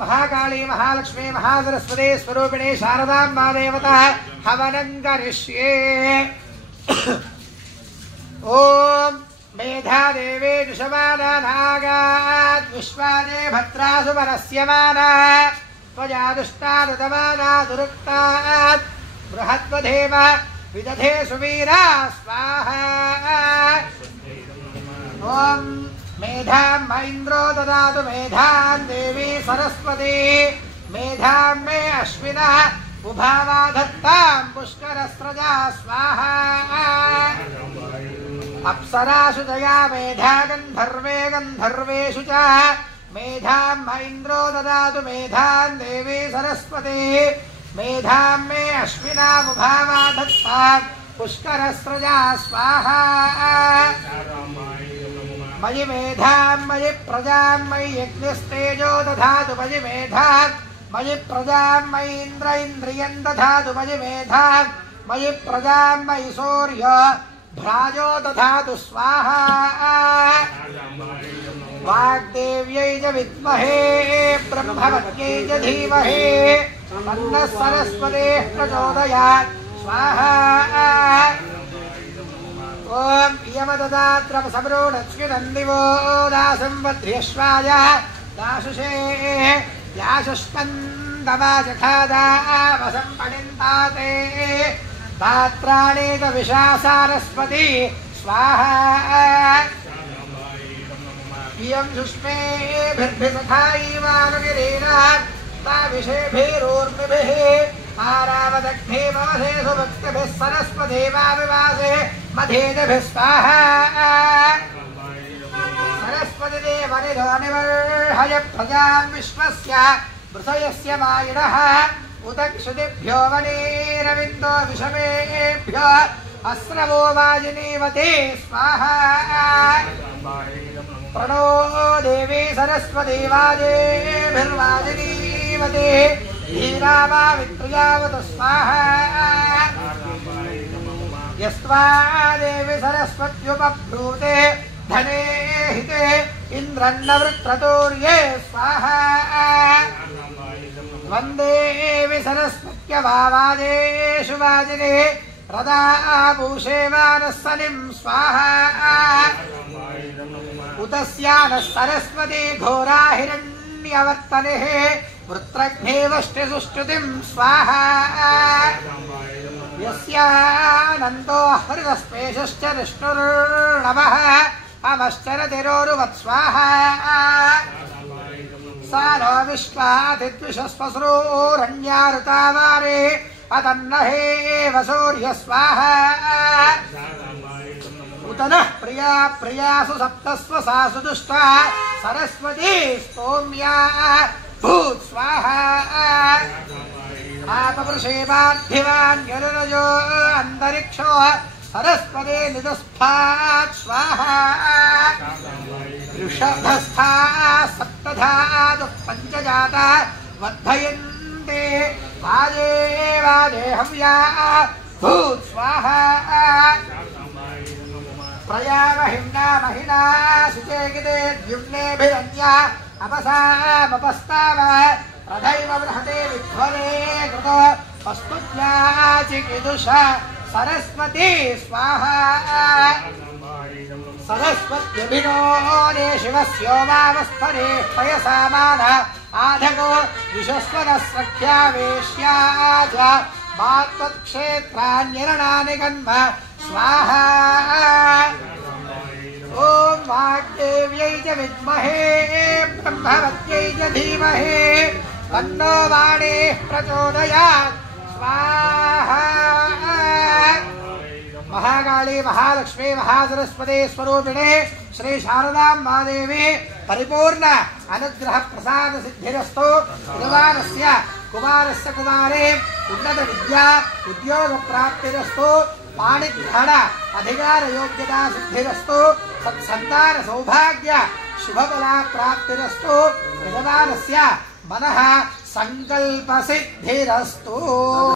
महाकाली महालक्ष्मी महासरस्वती स्वरूपिणी शारदाम्बा देवता हवनं करिष्ये। ओम मेधादेवी जुषमाना नागात् विश्वाने भद्रासु परस्यमाना त्वया दुष्टानुदमाना दुरुक्तात् बृहद्वधेव विदधे सुवीरा स्वाहा। ओम मेधां महेन्द्रो ददातु मेधां देवी सरस्वती मेधां मे अश्विना उभावा धत्तां पुष्करस्रजा स्वाहा। अप्सरासु दया मेधा गन्धर्वे गन्धर्वेषु च मेधां महेन्द्रो ददातु मेधां देवी सरस्वती मेधां मे अश्विना उभावा धत्तां पुष्करस्रजा स्वाहा। मयि मेधां मयि प्रजां मयि यज्ञस्तेजो दधातु मयि मेधां मयि प्रजां मयि इन्द्र इन्द्रियं दधातु मयि मेधां मयि प्रजां मयि सूर्य भ्राजो दधातु स्वाहा। वाग्देव्यै च विद्महे ब्रह्मवत्यै च धीमहि तन्नः सरस्वतीः प्रचोदयात् स्वाहा। ओम यमददात्रपसमरोणस्विनन्दिवो दासंवध्र्यश्वाय दाशुषे याशुष्मन्दवाजखादावसं पणिन्ताते दात्राणेत विशासारस्वती स्वाहा। इयं सुष्मेभिर्भिसखायीवानुगिरीना ताविषेभिरोर्मिभिः आरावदग्धे ममधे सुभक्तिभिः सरस्वतीवाविवासे मधेजभिः स्वाहा। सरस्वती देवनिधो निवर्हय प्रजां विश्वस्य वृषयस्य मायिनः उत क्षुतिभ्यो वनेरविन्दो विषमेभ्यो अस्रवो वाजिनीवते स्वाहा। प्रणो देवी सरस्वती वाजेभिर्वाजिनीवते धीरावा विप्रियावतु स्वाहा। यस्त्वा देवी सरस्वत्युपब्रूते धने हिते इन्द्रन्नवृत्रतोर्ये स्वाहा। वन्दे सरस्वत्यवाजेषु वाजिने रदाभूषे वानस्सनिं स्वाहा। उतस्यानः सरस्वती घोरा हिरण्यवर्तनेः वृत्रघ्ने वष्टिसुष्टुतिं स्वाहा। यस्यानन्दो हृदस्पेशश्च विष्णुर्नवः अमश्चरतिरोरुवत् स्वाहा। सा नो विश्वातिद्विषस्वसुरोरण्यारुतावारे अतन्नहेव सूर्य स्वाहा। उत नः प्रिया प्रियासु सप्तस्व सासु दुष्टा सरस्वती स्तोम्या भूत् स्वाहा। आपवृषेवाद्धिवान्यनुरजो अन्तरिक्षो सरस्वती निदस्फात् स्वाहा। ऋषभस्था सप्तधातु पञ्चजाता वर्धयन्ते वाजे वाजे हव्या भूत् स्वाहा। प्रयामहिम्ना महिना सुचेकिते द्युम्नेभिरन्या अपसामपस्ताव रथैव बृहते विध्वरे कृतो वस्तुज्ञाचिकीदुष सरस्वती स्वाहा। सरस्वत्यभिनो ने शिवस्योमावस्थरे पयसामान आधगो विश्वस्वरस्रख्यावेश्या च मात्वत्क्षेत्राण्यरणानि कन्म स्वाहा। ओम वाग्देव्यै च विद्महे ब्रह्मवत्यै च धीमहि तन्नो वाणीः प्रचोदयात् स्वाहा। महाकाली महालक्ष्मी महासरस्वती स्वरूपिणे श्री शारदाम्बा देवी परिपूर्ण अनुग्रह प्रसाद सिद्धिरस्तु। युवानस्य कुमारस्य कुमारे उन्नत विद्या उद्योग प्राप्तिरस्तु। पाणिग्रहण अधिकार योग्यता सिद्धिरस्तु। सत्सन्तान सौभाग्य शुभफला प्राप्तिरस्तु। यजमानस्य मनः संकल्प सिद्धिरस्तु।